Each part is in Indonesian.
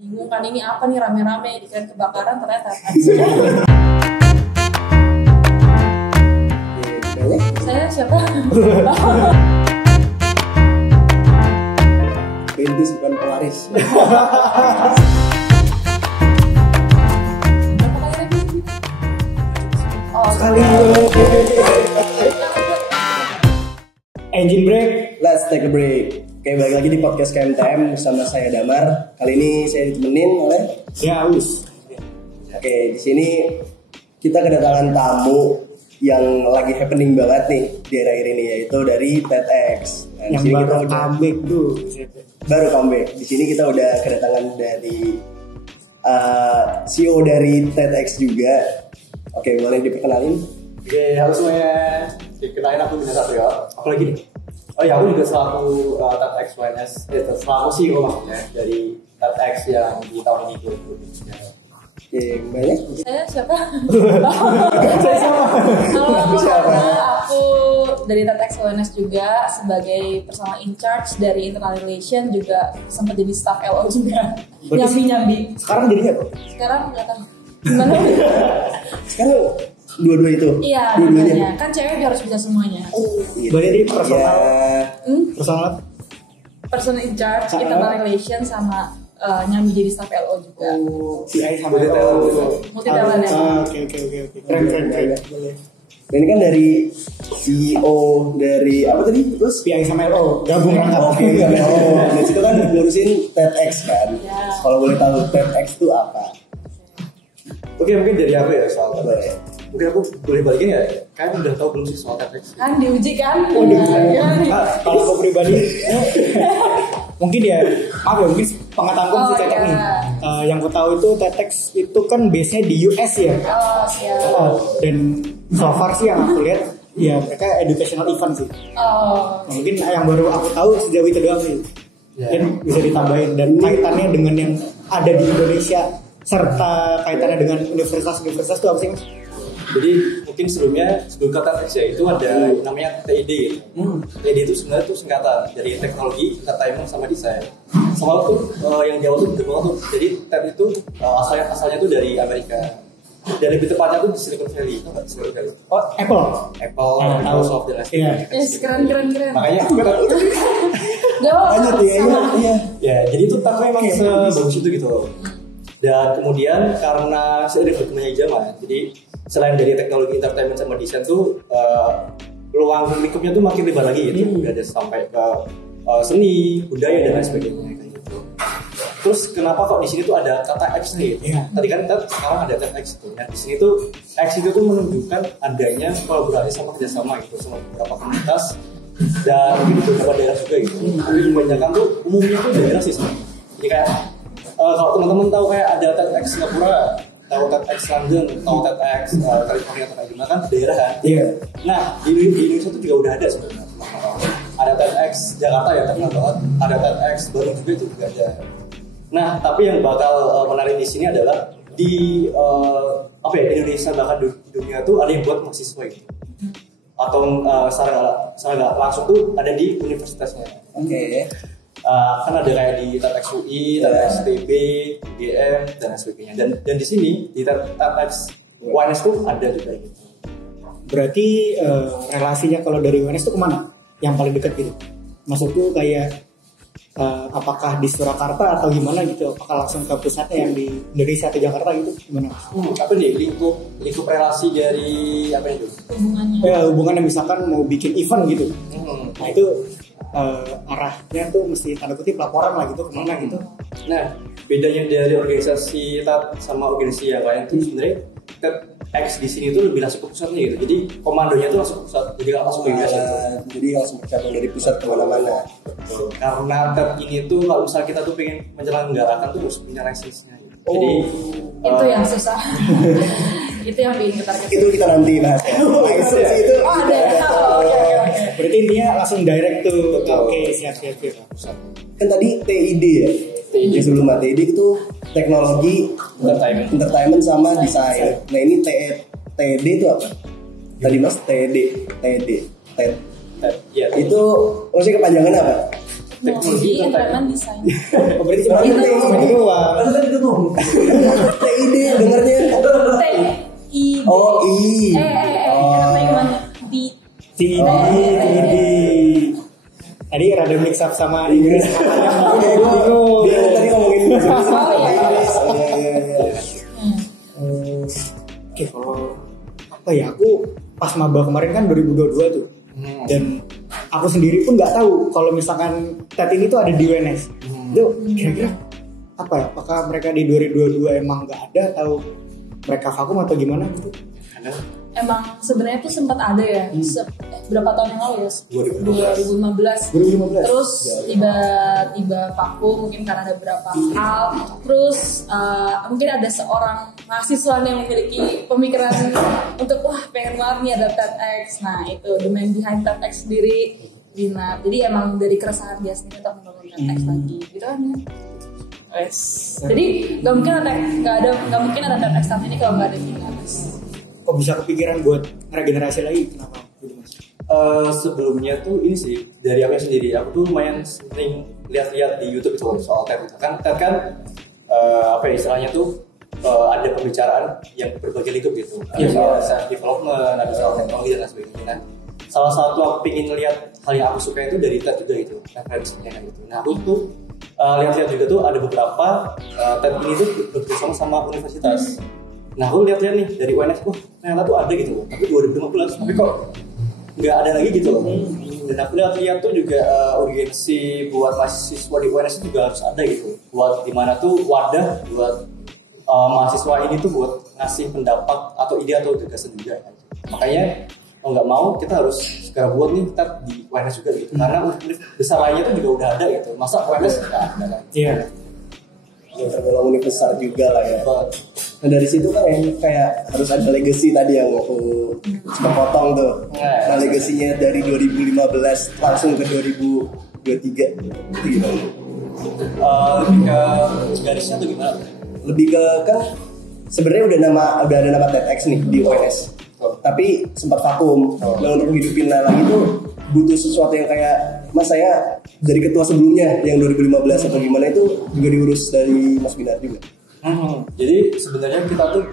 Bingung kan ini apa nih rame-rame dikira kebakaran ternyata. Saya siapa? Perintis bukan pewaris. Sekali. Engine break. Let's take a break. Oke, balik lagi di podcast KMTM bersama saya Damar. Kali ini saya ditemenin oleh Aus. Oke, di sini kita kedatangan tamu yang lagi happening banget nih di akhir ini, yaitu dari TEDx. Nah, Yang baru comeback tuh. Baru comeback. Di sini kita udah kedatangan dari CEO dari TEDx juga. Oke, boleh diperkenalin? Oke, halo semuanya. Kenalin aku Bina Satrio. Aku lagi nih. Oh ya, aku juga selaku TEDx WNS, selaku CEO maksudnya dari TEDx yang di tahun ini 2023. Oke, banyak. Saya siapa? Saya sama. Halo, aku dari TEDx WNS juga sebagai personal in charge dari internal relation, juga sempat jadi staff LO juga. Nyambi. Sekarang jadinya apa? Sekarang nggak tahu. Gimana? Sekarang dua-dua itu? Iya, dua-duanya. Kan cewek harus bisa semuanya. Gitu. Boleh di personal. Ya. Personal. Personal in charge, internal relation, sama nyambi jadi staff LO juga. CI sama Multi talent ya. Oke. Keren. Boleh. Dan ini kan dari CEO dari apa tadi? Terus PI sama LO gabung rangkap. Oke, dari situ kan ngurusin TEDx kan. Ya. Kalau boleh tahu TEDx itu apa? Oke, mungkin dari aku ya soal Boleh. TEDx. Mungkin aku boleh balikin ya. Kalian udah tahu belum sih soal TEDx? Kan diuji kan? Kalau aku pribadi mungkin ya, maaf ya, mungkin pengetahuanku masih cocok iya. nih. Yang ku tahu itu TEDx itu kan base-nya di US ya. Oh, siap. Dan so far sih yang aku lihat ya mereka educational event sih. Oh. Nah, mungkin yang baru aku tahu sejauh itu doang sih. Dan bisa ditambahin, dan kaitannya dengan yang ada di Indonesia serta kaitannya dengan universitas itu apa sih Mas? Jadi mungkin sebelum ke TEDx ya itu ada namanya TID gitu. TID itu sebenarnya tuh singkatan dari teknologi, entertainment sama desain. Sama tuh yang di awal tuh bener banget tuh. Jadi TED itu asalnya tuh dari Amerika. Dan lebih tepatnya tuh di Silicon Valley, itu nggak Silicon Valley? Oh, Apple. Microsoft dan lain Iya. Yes, keren. Makanya Gak apa-apa. Lanjut ya, iya. ya jadi itu TED memang sebagus itu gitu loh. Dan kemudian karena seiring berkembangnya zaman, jadi selain dari teknologi entertainment sama desain tuh ruang lingkupnya tuh makin lebar lagi gitu. Udah ada sampai ke seni, budaya dan lain sebagainya kayak gitu. Terus kenapa kok di sini tuh ada kata X nih? Tadi kan sekarang ada TEDx itu. Nah di sini tuh X itu tuh menunjukkan adanya kolaborasi sama kerjasama gitu sama beberapa komunitas dan mungkin di beberapa daerah juga gitu. Tapi kebanyakan tuh umumnya tuh daerah sih sebenarnya. Jadi kayak kalau teman-teman tahu kayak ada TEDx Singapura, tahu TEDx London, tahu TEDx California atau kayak gimana kan daerah kan? Iya. Nah di Indonesia tuh juga udah ada sebenarnya. Ada TEDx Jakarta ya terkenal banget, ada TEDx Bandung juga itu juga ada. Nah tapi yang bakal menarik di sini adalah di Indonesia bahkan di dunia tuh ada yang buat mahasiswa gitu. Atau secara nggak langsung tuh ada di universitasnya. Oke. Kan ada kayak di TEDx UI, TEDx TB, UGM dan lain sebagainya. Dan di sini di TEDx UNS tuh ada juga gitu. Berarti relasinya kalau dari UNS itu kemana? Yang paling dekat gitu? Maksudku kayak apakah di Surakarta atau gimana gitu? Apakah langsung ke pusatnya yang di Indonesia atau Jakarta gitu? Gimana? Apa nih lingkup relasi dari apa itu? Hubungannya. Hubungannya misalkan mau bikin event gitu. Nah itu arahnya tuh mesti tanda kutip laporan lah gitu kemana gitu. Nah bedanya dari organisasi TED sama organisasi yang lain tuh sebenarnya TEDx di sini tuh lebih langsung ke pusatnya gitu. Jadi komandonya tuh langsung ke pusat, jadi nggak langsung ke US gitu. Jadi langsung bercabang dari pusat ke mana-mana. Karena TED ini tuh kalau misalnya kita tuh pengen menyelenggarakan tuh harus punya lisensinya gitu. Jadi Itu yang susah. Itu yang bikin kita Itu kita nanti bahas ya. Lisensi itu ada. Oke. Berarti intinya langsung direct tuh. Oke, siap. kan tadi TID ya. TID sebelum TID itu teknologi entertainment sama desain. Nah ini TED itu apa? Tadi Mas TED. ya Itu maksudnya kepanjangan apa? Teknologi entertainment design. Oh, berarti cuma itu doang. TID dengernya. TID. Oh I. Kenapa gimana? TID. Tadi rada mix up sama Inggris. Biar tadi ngomongin Inggris. Iya. Oke, kalau apa ya, aku pas maba kemarin kan 2022 tuh. Dan aku sendiri pun nggak tahu kalau misalkan TED ini tuh ada di UNS. Itu kira-kira apa ya? Apakah mereka di 2022 emang nggak ada atau mereka vakum atau gimana gitu? Emang sebenarnya tuh sempat ada ya, berapa tahun yang lalu ya? 2015. Terus tiba-tiba vakum mungkin karena ada beberapa hal. Terus mungkin ada seorang mahasiswa yang memiliki pemikiran untuk wah pengen banget nih ada TEDx. Nah itu the man behind TEDx sendiri, Dina. Jadi emang dari keresahan dia sendiri untuk membangun TEDx lagi, gitu kan ya? Yes. Jadi nggak mungkin ada TEDx tahun ini kalau nggak ada Dina. Kok bisa kepikiran buat regenerasi lagi? Kenapa gitu Mas? Sebelumnya tuh ini sih dari aku sendiri, aku tuh lumayan sering lihat-lihat di YouTube itu soal TED itu kan. TED kan apa ya istilahnya tuh ada pembicaraan yang berbagai lingkup gitu. Ada soal self development, ada soal teknologi dan lain sebagainya. Nah, salah satu aku pengen lihat hal yang aku suka itu dari TED juga gitu, referensinya gitu. Nah, aku tuh lihat-lihat juga tuh ada beberapa TED ini tuh bekerjasama sama universitas. Nah, aku lihat-lihat nih dari UNS, ternyata tuh ada gitu loh. Tapi 2015, tapi kok nggak ada lagi gitu loh. Dan aku lihat-lihat tuh juga urgensi buat mahasiswa di UNS juga harus ada gitu. Buat dimana tuh wadah buat mahasiswa ini tuh buat ngasih pendapat atau ide atau gagasan juga. Makanya mau nggak mau kita harus segera buat nih TED di UNS juga gitu. Karena universitas besar lainnya tuh juga udah ada gitu. Masa UNS nggak ada kan? Iya. Ya tergolong universitas juga lah ya. Nah dari situ kan kayak harus ada legacy tadi yang aku sempat potong tuh. Nah legasinya dari 2015 langsung ke 2023 itu gimana? Lebih ke garisnya atau gimana? Lebih ke kan sebenarnya udah ada nama TEDx nih di ONS. Tapi sempat vakum. Nah untuk menghidupin lagi tuh butuh sesuatu yang kayak Mas saya dari ketua sebelumnya yang 2015 atau gimana itu juga diurus dari Mas Binar juga. Jadi sebenarnya kita tuh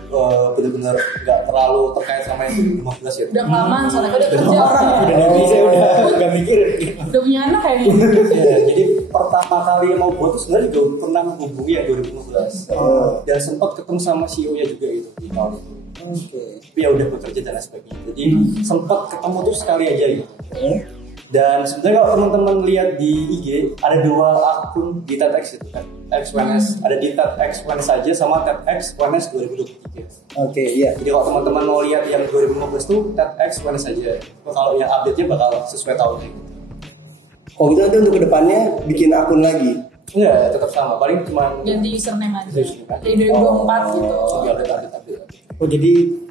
benar-benar nggak terlalu terkait sama yang 15 ya. Udah kelamaan soalnya udah kerja orang. Udah nggak mikir. Udah punya anak kayaknya. Ya, jadi pertama kali mau buat tuh sebenarnya juga pernah menghubungi yang 2015 dan sempat ketemu sama CEO-nya juga gitu di tahun itu. Tapi ya udah bekerja dan lain sebagainya. Jadi sempat ketemu tuh sekali aja gitu. Dan sebenarnya kalau teman-teman lihat di IG ada 2 akun di TEDx itu kan, TEDx UNS. Ada di TEDx UNS saja sama TEDx UNS 2023. Oke, iya. Jadi kalau teman-teman mau lihat yang 2015 tuh TEDx UNS saja. Kalau yang update-nya bakal sesuai tahunnya gitu. Oh itu nanti untuk kedepannya bikin akun lagi? Enggak, tetap sama. Paling cuma ganti username aja. Dari 2024 gitu. Update. Oh jadi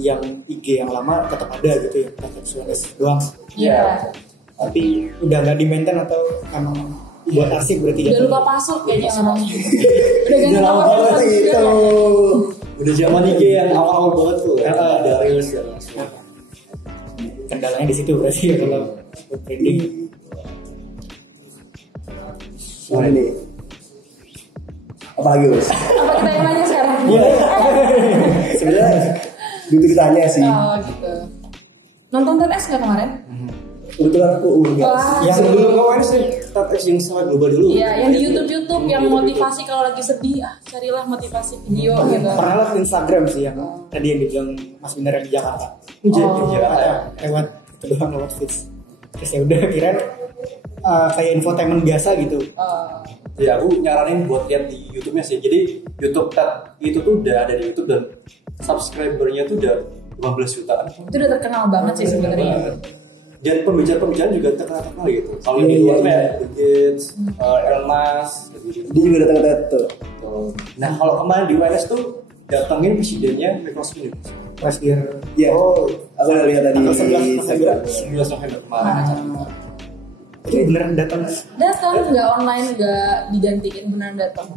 yang IG yang lama tetap ada gitu ya, TEDx UNS doang. Iya. Tapi udah nggak di maintain atau emang buat arsip berarti Udah lupa password kayaknya orangnya. Udah ganti nama password itu. Udah zaman IG yang awal-awal banget tuh. Ada reels ya. Kendalanya di situ berarti ya kalau buat branding. Nah ini apa lagi Mas? Apa kita yang nanya sekarang? Sebenarnya butuh ditanya sih. Oh gitu. Nonton TEDx nggak kemarin? Kebetulan aku enggak. Wah. Yang sebelum ke UNS sih TEDx yang secara global dulu. Iya, yang di YouTube yang motivasi kalau lagi sedih, carilah motivasi video gitu. Pernah lihat Instagram sih yang tadi yang dibilang Mas Binar yang di Jakarta. Di Jakarta ya. Lewat itu doang lewat feeds. Terus ya udah kira kayak infotainment biasa gitu. Ya aku nyaranin buat lihat di YouTube-nya sih. Jadi YouTube TED itu tuh udah ada di YouTube dan subscribernya tuh udah 15 jutaan. Itu udah terkenal banget sih sebenarnya. Dan pembicara-pembicara juga terkenal gitu. Kalau yang di luar tuh kayak Bill Gates, Elon Musk, gitu. Dia juga datang ke TED tuh. Nah kalau kemarin di UNS tuh datengin presidennya Microsoft Indonesia. Pas dia Iya. Oh, aku udah lihat tadi tanggal 11 di Instagram. 11 November kemarin acara. itu beneran datang. Datang nggak online, nggak digantiin, beneran datang.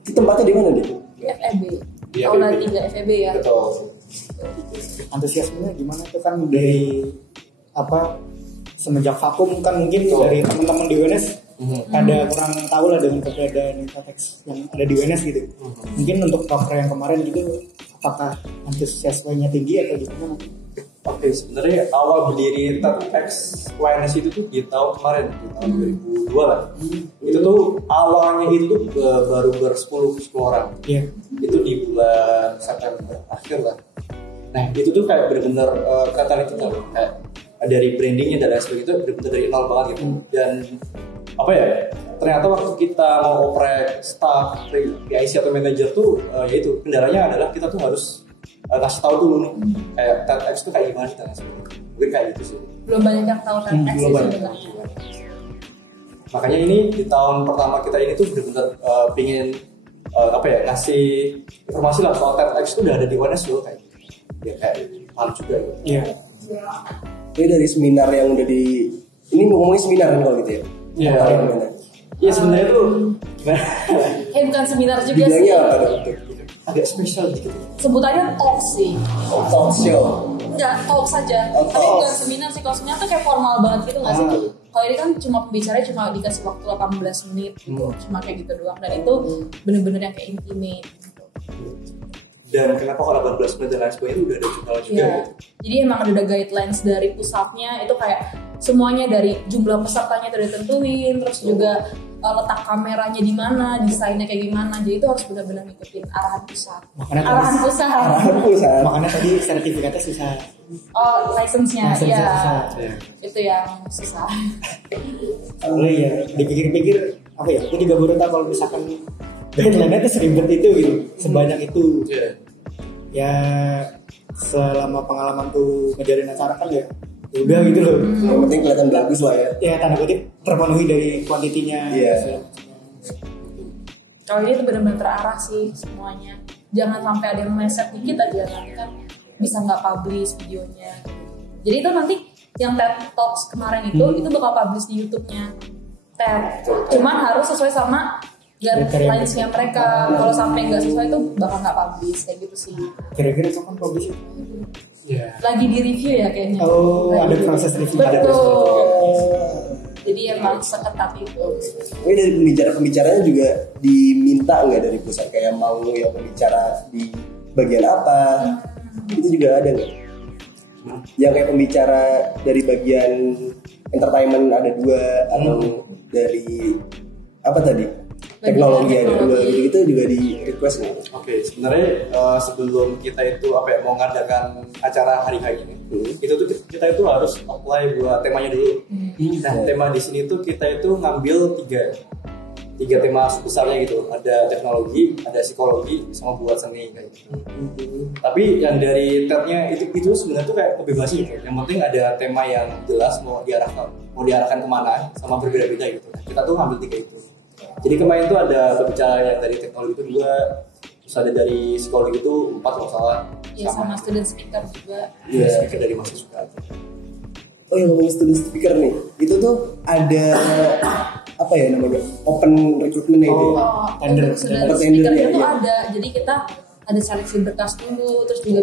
Itu tempatnya di mana dia? FEB. Di Aula FEB. 3 FEB ya. Betul. Antusiasmenya gimana tuh kan dari apa semenjak vakum kan mungkin dari teman-teman di UNS Ada kurang tahu lah dengan keberadaan Infotex yang ada di UNS gitu. Mungkin untuk proker yang kemarin gitu, apakah antusiasmenya tinggi atau gimana? Oke, sebenarnya awal berdiri TEDx UNS itu tuh di tahun kemarin, di tahun 2002 lah. Itu tuh awalnya itu tuh baru 10 orang. Iya. Itu di bulan September akhir lah. Nah itu tuh kayak benar-benar kelihatan itu kan, kayak dari brandingnya dan lain sebagainya itu benar-benar dari nol banget gitu. Dan apa ya? Ternyata waktu kita mau oprek staff, PIC atau manajer tuh, yaitu kendalanya adalah kita tuh harus kasih tahu dulu nih, kayak TEDx tuh kayak gimana sih dan sebagainya. Mungkin kayak gitu sih. Belum banyak yang tahu TEDx sih sebenarnya. Makanya ini di tahun pertama kita ini tuh benar-benar pingin ngasih informasi lah soal TEDx tuh udah ada di UNS loh kayak gitu. Ya kayak malu juga gitu. Iya. Ini dari seminar yang udah ini ngomongin seminar kan kalau gitu ya? Iya. Iya sebenarnya tuh gimana? Bukan seminar juga sih. Bidangnya apa dong? Agak spesial dikit. Sebutannya talk sih. Talk show. Enggak, talk saja. Oh, Tapi talk. bukan seminar sih. Kalau seminar tuh kayak formal banget gitu nggak sih? Kalau ini kan cuma pembicaranya cuma dikasih waktu 18 menit gitu. Cuma kayak gitu doang. Dan itu bener-bener yang kayak intimate gitu. Dan kenapa kalau 18 menit dan lain sebagainya itu udah ada jurnal juga Iya. gitu. Jadi emang ada guidelines dari pusatnya. Itu kayak semuanya dari jumlah pesertanya itu ditentuin. Terus juga letak kameranya di mana, desainnya kayak gimana. Jadi itu harus benar-benar ngikutin arahan pusat. Arahan pusat. Arahan pusat. Makanya tadi sertifikatnya susah. Oh, license-nya. License-nya Iya. susah. Itu yang susah. Soalnya ya dipikir-pikir apa ya? Aku juga baru tahu kalau misalkan guideline-nya itu seribet itu gitu, sebanyak itu. Iya. Ya selama pengalaman tuh ngejalin acara kan ya udah gitu loh. Yang penting kelihatan bagus lah ya. Ya tanda kutip terpenuhi dari kuantitinya. Iya. Kalau ini tuh benar-benar terarah sih semuanya. Jangan sampai ada yang meleset dikit aja, nanti kan bisa nggak publish videonya. Jadi itu nanti yang TED Talks kemarin itu bakal publish di YouTube-nya TED. Cuman harus sesuai sama guidelines-nya mereka. Kalau sampai nggak sesuai itu bakal nggak publish kayak gitu sih. Kira-kira kapan publish? Iya. Lagi di review ya kayaknya. Oh, ada proses review. Ada Betul. Jadi emang seketat itu. Ini dari pembicaranya juga diminta nggak dari pusat kayak mau yang pembicara di bagian apa? Itu juga ada nggak? Yang kayak pembicara dari bagian entertainment ada 2 atau dari apa tadi? Teknologi ada 2 gitu juga di request nggak? Oke, sebenarnya sebelum kita itu mau ngadakan acara hari ini, itu tuh kita itu harus apply buat temanya dulu. Nah, tema di sini tuh kita itu ngambil tiga tema besarnya gitu. Ada teknologi, ada psikologi, sama buat seni kayak gitu. Tapi yang dari TED-nya itu sebenarnya tuh kayak kebebasan gitu. Yang penting ada tema yang jelas mau diarahkan kemana, sama berbeda-beda gitu. Kita tuh ngambil 3 itu. Jadi kemarin tuh ada pembicara yang dari teknologi itu 2, terus ada dari psikologi itu 4 kalau salah. Ya sama student speaker juga. Iya, speaker dari mahasiswa. Oh yang ngomongin student speaker nih, itu tuh ada apa ya namanya open recruitment itu. Oh, tender. student Tender, speaker ya, itu iya. ada. Jadi kita ada seleksi berkas dulu, terus juga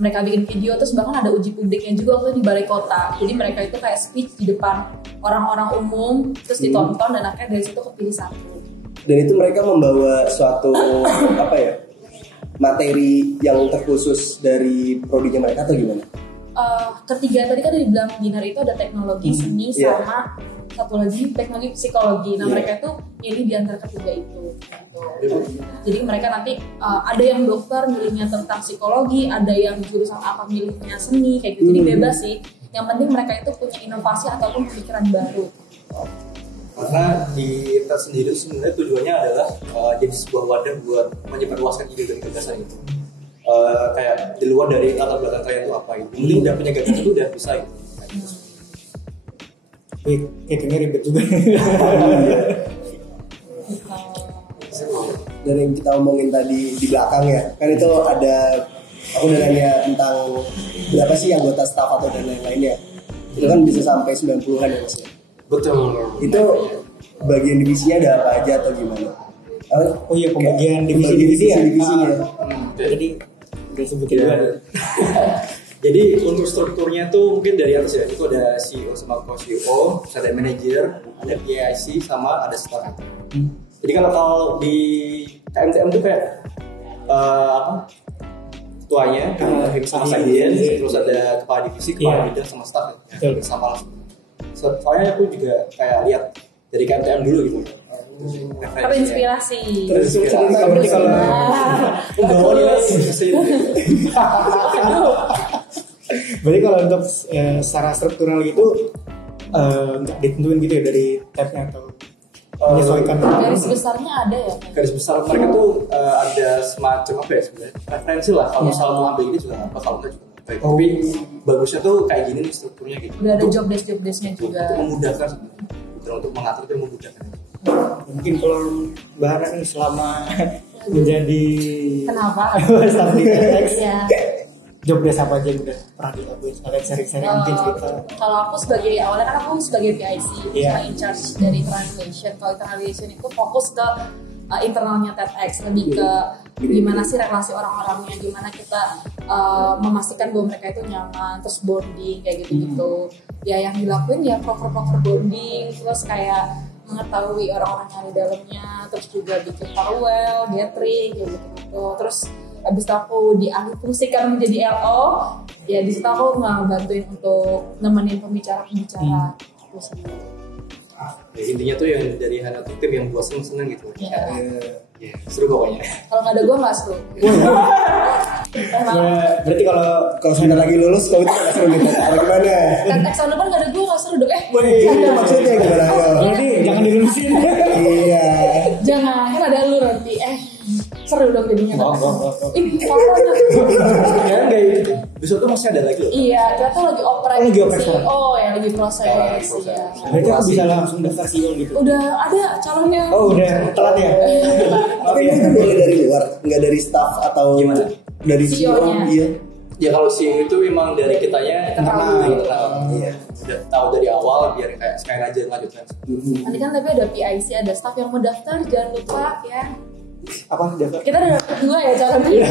mereka bikin video, terus bahkan ada uji publiknya juga waktu di balai kota. Jadi mereka itu kayak speech di depan orang-orang umum, terus ditonton dan akhirnya dari situ kepilih 1. Dan itu mereka membawa suatu apa ya materi yang terkhusus dari prodinya mereka atau gimana? Ketiga tadi kan dibilang dinner itu ada teknologi, seni, Iya. sama satu lagi teknologi psikologi. Nah mereka itu milih di antara ketiga itu. Gitu. Jadi mereka nanti ada yang dokter milihnya tentang psikologi, ada yang jurusan apa milihnya seni kayak gitu. Jadi bebas sih. Yang penting mereka itu punya inovasi ataupun pemikiran baru. Karena di TED sendiri sebenarnya tujuannya adalah jadi sebuah wadah buat menyebarluaskan ide dan gagasan itu. Kayak di luar dari latar belakang kalian itu apa gitu. Mungkin udah punya gagasan itu udah bisa gitu. Hitungnya ribet juga. Dari yang kita omongin tadi di belakang ya, kan itu ada aku udah nanya tentang berapa sih anggota staff atau dan lain-lainnya. Itu kan bisa sampai 90-an ya Mas ya. Betul. Itu bagian divisinya ada apa aja atau gimana? Oh iya, pembagian Kayak divisi-divisi ya. divisinya. Jadi udah sebutin juga. Jadi untuk strukturnya tuh mungkin dari atas ya, itu ada CEO sama co-CEO, ada manager, ada PIC, sama ada staff. Jadi kalau di KMTM tuh kayak ketuanya, sama sekjen, terus ada kepala divisi, kepala bidang sama staff ya, sama langsung. Soalnya aku juga kayak lihat dari KMTM dulu gitu. Terinspirasi. Berarti kalau berarti kalau untuk secara struktural gitu nggak ditentuin gitu ya dari tabnya atau menyesuaikan. Garis besarnya ada ya? Garis besar mereka tuh ada semacam apa ya sebenarnya referensi lah. Kalau misalnya mau ambil ini juga apa, kalau enggak juga baik. Tapi bagusnya tuh kayak gini nih strukturnya gitu. Udah ada job desk-nya juga. Untuk memudahkan sebenarnya. Untuk mengatur itu memudahkan. Mungkin kalau Mbak Hana nih selama menjadi Kenapa? staff di TEDx, Ya. job desk apa aja yang udah pernah dilakuin? Kalian sharing-sharing mungkin cerita. Kalau aku awalnya kan aku sebagai PIC, Iya. sama in charge dari translation. Kalau translation itu fokus ke internalnya TEDx, lebih ke gimana sih relasi orang-orangnya, gimana kita memastikan bahwa mereka itu nyaman, terus bonding kayak gitu-gitu. Ya yang dilakuin ya proper bonding, terus kayak mengetahui orang-orang yang di dalamnya, terus juga bikin farewell, gathering kayak gitu-gitu. Terus abis itu aku dialih fungsikan menjadi LO, ya di situ aku ngebantuin untuk nemenin pembicara-pembicara itu sendiri. Ya, intinya tuh yang dari Hana tuh tim yang buat seneng-seneng gitu. Ya. Ya, seru pokoknya. Kalau nggak ada gue nggak seru. Emang Ya, berarti kalau Sudah lagi lulus, kalau itu nggak seru gitu. Kalau gimana? TEDx tahun depan nggak ada gue nggak seru dong. Itu maksudnya gimana? Ayo. berarti jangan dilulusin. Iya. Jangan, kan ada lu nanti. Seru dong jadinya. Oh. Ih, parah. Ya enggak itu. Besok tuh masih ada lagi loh. Iya, kita tuh lagi oprek. Lagi oprek. Oh, ya lagi proses. Proses. Iya. Berarti aku bisa langsung daftar CEO gitu. Udah ada calonnya. Oh udah telat ya. Tapi itu boleh dari luar, nggak dari staff atau Gimana? dari CEO-nya. Iya. Ya kalau CEO itu emang dari kitanya Internal. Iya. Udah tahu dari awal biar kayak sekalian aja lanjutkan. Nanti kan tapi ada PIC, ada staff yang mau daftar, jangan lupa ya. Apa daftar? Kita udah dapet 2 ya calonnya.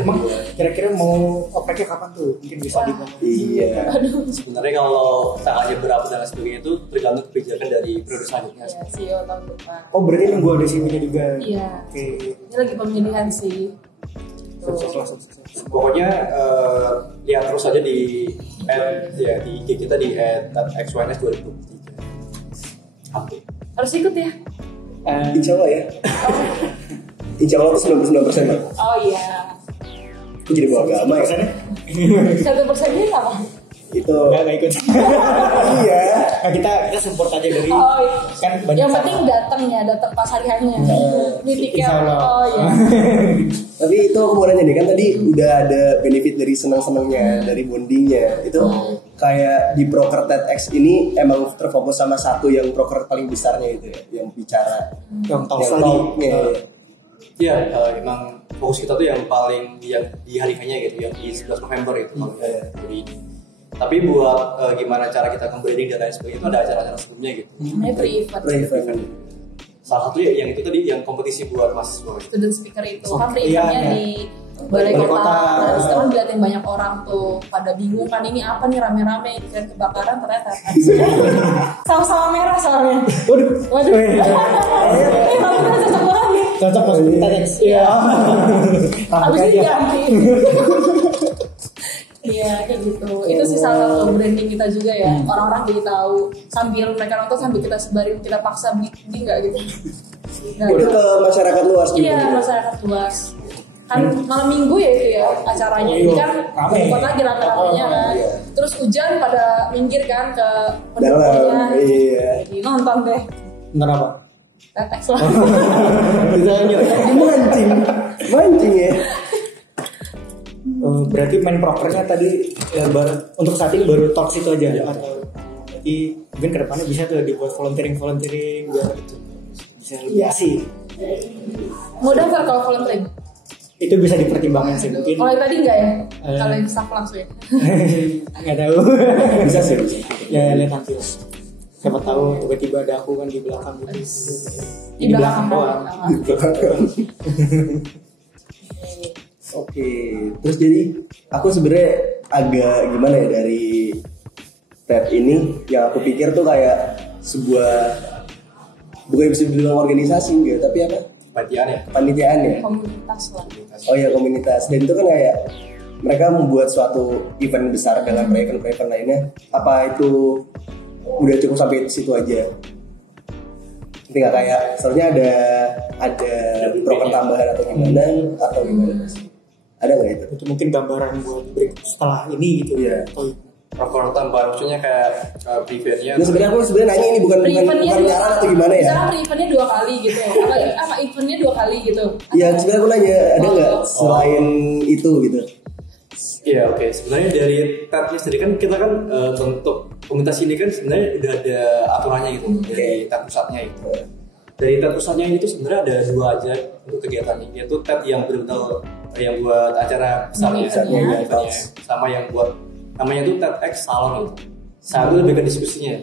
Emang kira-kira mau opreknya kapan tuh? Mungkin bisa dibahas. Iya. Sebenarnya kalau tanggalnya berapa dan lain sebagainya itu tergantung kebijakan dari periode selanjutnya. Ya, CEO tahun depan. Oh berarti nunggu ada CEO-nya juga. Iya. Oke. Ini lagi pemilihan sih. Sukses. Pokoknya lihat terus aja di di IG kita di @xyns 2023. Oke. Harus ikut ya. Insya Allah ya. Insya Allah tuh 99%. Pak. Oh iya. Aku jadi bawa agama ya. 1%-nya apa? Itu. Nggak ikut. Iya. Nah, kita support aja dari Oh iya. kan banyak. Yang penting datang pas hari-harinya. Di tiket. Insya Allah. Oh iya. Tapi itu aku mau nanya nih, kan tadi udah ada benefit dari senang-senangnya, dari bondingnya. Itu kayak di proker TEDx ini emang terfokus sama satu yang proker paling besarnya itu ya, yang bicara, Yang talk yang tadi. talknya. Iya, emang fokus kita tuh yang paling yang di hari-harinya gitu, yang di 11 November itu kalau hari ini. Tapi buat gimana cara kita branding dan lain sebagainya itu ada acara-acara sebelumnya gitu. Namanya pre-event. Event. Salah satu yang itu tadi yang kompetisi buat mahasiswa. Student speaker itu kan Iya, pre-eventnya iya. di Balai Balai Kota. Kota. Terus kan diliatin banyak orang tuh pada bingung kan ini apa nih rame-rame kan kebakaran ternyata sama-sama merah soalnya. Waduh. Rambutnya cocok banget nih. Cocok pas di TEDx. Iya. Habis ini ganti. Iya kayak gitu. Itu sih salah satu branding kita juga ya. Orang-orang jadi tahu sambil mereka nonton sambil kita sebarin, kita paksa beli nggak gitu. Nah, Itu ke masyarakat luas juga. iya masyarakat luas. Kan malam minggu ya itu ya acaranya. Ini kan Rame. kota lagi rame-ramenya kan. iya. Terus hujan pada minggir kan ke Dalam, pendukungnya. iya. Jadi nonton deh. Kenapa? TEDx lah. Mancing ya. Berarti main prokernya tadi ya, untuk saat ini baru talks itu aja atau berarti mungkin kedepannya bisa tuh dibuat volunteering biar bisa lebih asik. Mau daftar kalau volunteering? Itu bisa dipertimbangkan sih mungkin. Kalau yang tadi enggak ya? Kalau yang staff langsung ya? Nggak tahu. Bisa sih. Ya lihat nanti. Siapa tahu tiba-tiba ada aku kan di belakang gitu. Di belakang doang. doang. Oke, terus jadi aku sebenarnya agak gimana ya dari TED ini yang aku pikir tuh kayak sebuah bukan bisa dibilang organisasi enggak, tapi apa? Kepanitiaan ya. Komunitas lah. Oh ya komunitas, dan itu kan kayak mereka membuat suatu event besar dengan event lainnya. Apa itu udah cukup sampai situ aja? Tapi nggak kayak, soalnya ada program tambahan atau gimana atau gimana? Ada nggak itu? Itu mungkin gambaran buat break setelah ini gitu ya. Program tambahan maksudnya kayak preview-nya. Nah, sebenarnya aku nanya ini bukan nyaran atau gimana ya? Misalnya eventnya 2 kali gitu. Apa eventnya 2 kali gitu? Iya, sebenarnya aku nanya ada nggak selain itu gitu? Iya, oke. Sebenarnya dari TED-nya sendiri kan kita kan untuk komunitas ini kan sebenarnya udah ada aturannya gitu dari TED pusatnya itu. Dari TED pusatnya itu sebenarnya ada 2 aja untuk kegiatannya, yaitu TED yang benar-benar yang buat acara besarnya, sama yang buat namanya itu TEDx Salon gitu. Satu lebih ke diskusinya.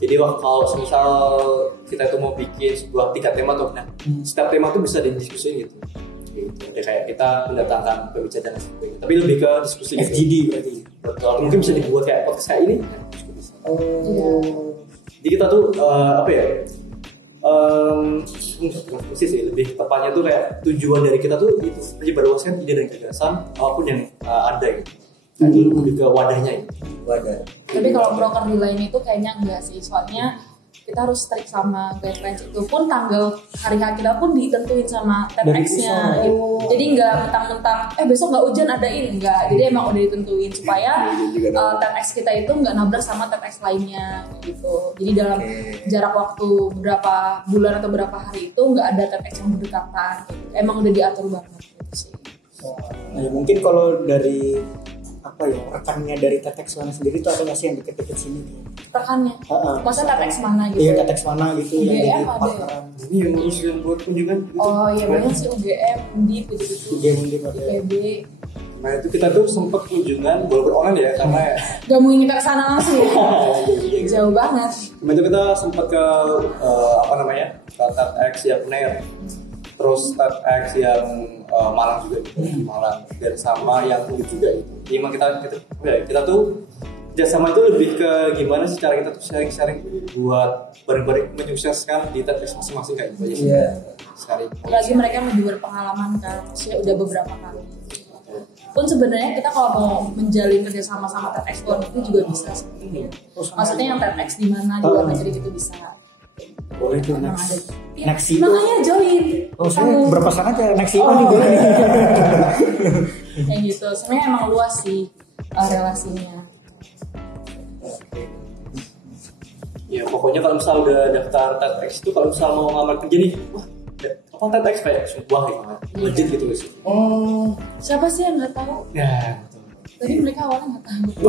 Jadi kalau misal kita itu mau bikin sebuah 3 tema tuh, nah setiap tema tuh bisa didiskusiin gitu. Jadi kayak kita mendatangkan pembicara dan sebagainya. Tapi lebih ke diskusi gitu. FGD berarti. Betul. Mungkin bisa dibuat kayak podcast kayak ini. Jadi kita tuh apa ya? Sih lebih tepatnya tuh kayak tujuan dari kita tuh itu menyebarluaskan ide dan gagasan apapun yang ada gitu. Itu lebih ke wadahnya gitu. Wadah. Tapi kalau broker di lain itu kayaknya enggak sih, soalnya kita harus strict sama guidelines itu pun tanggal hari kita pun ditentuin sama TEDx-nya gitu. Jadi nggak mentang-mentang besok nggak hujan adain, enggak. Jadi emang udah ditentuin supaya TEDx kita itu nggak nabrak sama TEDx lainnya gitu. Jadi dalam jarak waktu beberapa bulan atau beberapa hari itu nggak ada TEDx yang berdekatan gitu. Emang udah diatur banget gitu sih. Nah, ya mungkin kalau dari rekannya dari TEDx mana sendiri tuh ada nggak sih yang deket-deket sini? Rekannya? Maksudnya TEDx mana gitu? Iya, TEDx mana gitu yang UGM jadi ada partneran. Ini yang ngurus yang buat kunjungan gitu. Oh iya banyak sih UGM, Undip gitu-gitu. UGM ada. IPB. Nah itu kita tuh sempet kunjungan walaupun online ya karena gak mungkin kita kesana langsung ya. Jauh banget. Kemarin itu kita sempet ke ke TEDx yang Unair, terus TEDx yang Malang juga gitu, Malang, dan sama yang Undip juga gitu. Jadi emang kita tuh kerjasama itu lebih ke gimana sih cara kita tuh sharing-sharing buat bareng-bareng menyukseskan di TEDx masing-masing kayak gitu aja sih. Sharing. Lagi mereka mau berpengalaman kan, maksudnya udah beberapa kali. Pun sebenarnya kita kalau mau menjalin kerjasama sama TEDx luar negeri juga bisa sebenarnya. Maksudnya yang TEDx di mana di luar negeri gitu bisa. Boleh tuh next itu. Makanya join. Saya berapa sangat ya next itu nih boleh. Kayak gitu. Sebenarnya emang luas sih relasinya. Ya pokoknya kalau misal udah daftar TEDx itu kalau misal mau ngelamar kerja nih, wah apa TEDx kayak sumpah gitu, legit gitu sih. Siapa sih yang nggak tahu? Ya. Tadi mereka awalnya nggak tahu.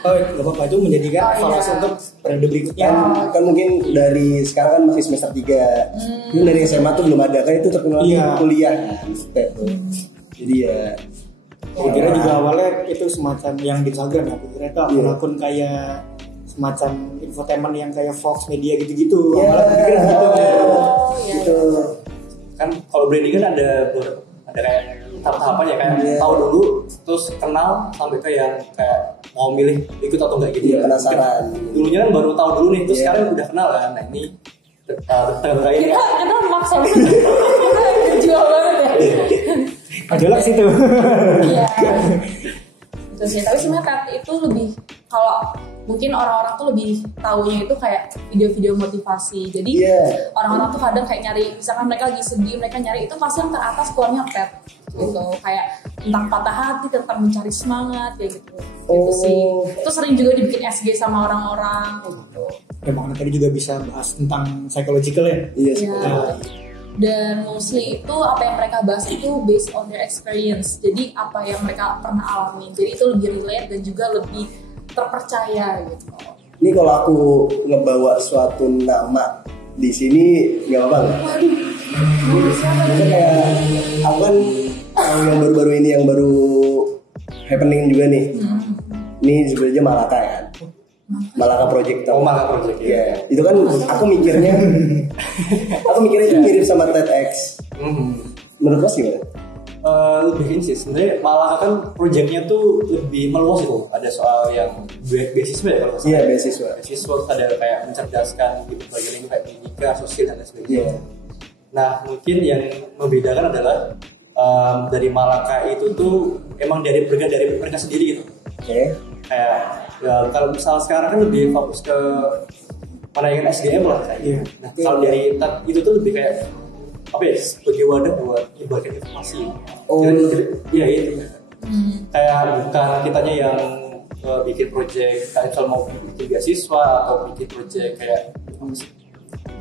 Gak apa-apa, itu menjadikan evaluasi untuk periode berikutnya. Kan mungkin dari sekarang kan masih semester 3. Mungkin dari SMA tuh belum ada, kan itu terkenal kuliah kan. Jadi ya saya kira juga awalnya itu semacam yang di Instagram ya. Kira itu akun-akun kayak semacam infotainment yang kayak Fox Media gitu-gitu. Gitu. Kan kalau branding kan ada kayak tahap-tahapan ya, kayak tahu dulu terus kenal sampai ke yang kayak mau milih ikut atau enggak gitu. Penasaran. Dulunya kan baru tahu dulu nih, terus sekarang udah kenal kan. Nah ini tanggal ini kita maksa kita jual banget ya. Ajalak situ. Iya. Itu sih, tapi sebenarnya TED itu lebih, kalau mungkin orang-orang tuh lebih taunya itu kayak video-video motivasi. Jadi orang-orang tuh kadang kayak nyari, misalkan mereka lagi sedih, mereka nyari itu pasti yang teratas keluarnya TED gitu, kayak tentang patah hati, tentang mencari semangat kayak gitu. Itu sih. Itu sering juga dibikin SG sama orang-orang gitu. Emang tadi juga bisa bahas tentang psychological ya. Iya sih. Dan mostly itu apa yang mereka bahas itu based on their experience. Jadi apa yang mereka pernah alami. Jadi itu lebih relate dan juga lebih terpercaya gitu. Ini kalau aku ngebawa suatu nama di sini nggak apa-apa nggak? Waduh, siapa Maksudnya kayak aku kan yang baru-baru ini yang baru happening juga nih. Ini sebenarnya Malaka kan. Malaka Project. Malaka Project. Iya. Itu kan aku mikirnya itu mirip sama TEDx. Menurut Mas gimana? lebih ini sih sebenarnya malah kan proyeknya tuh lebih meluas itu. Ada soal yang beasiswa ya kalau nggak salah. Iya, beasiswa. Beasiswa ada kayak mencerdaskan gitu bagian kayak pendidikan, sosial dan lain sebagainya. Iya. Nah mungkin yang membedakan adalah dari Malaka itu tuh emang bergerak dari mereka sendiri gitu. Oke. Kayak ya, kalau misal sekarang kan lebih fokus ke penaikan SDM lah kayak gitu. Nah kalau dari itu tuh lebih kayak apa ya, sebagai wadah buat nyebarkan informasi. Iya itu. Kayak bukan kitanya yang bikin project kayak misal mau bikin beasiswa atau bikin project kayak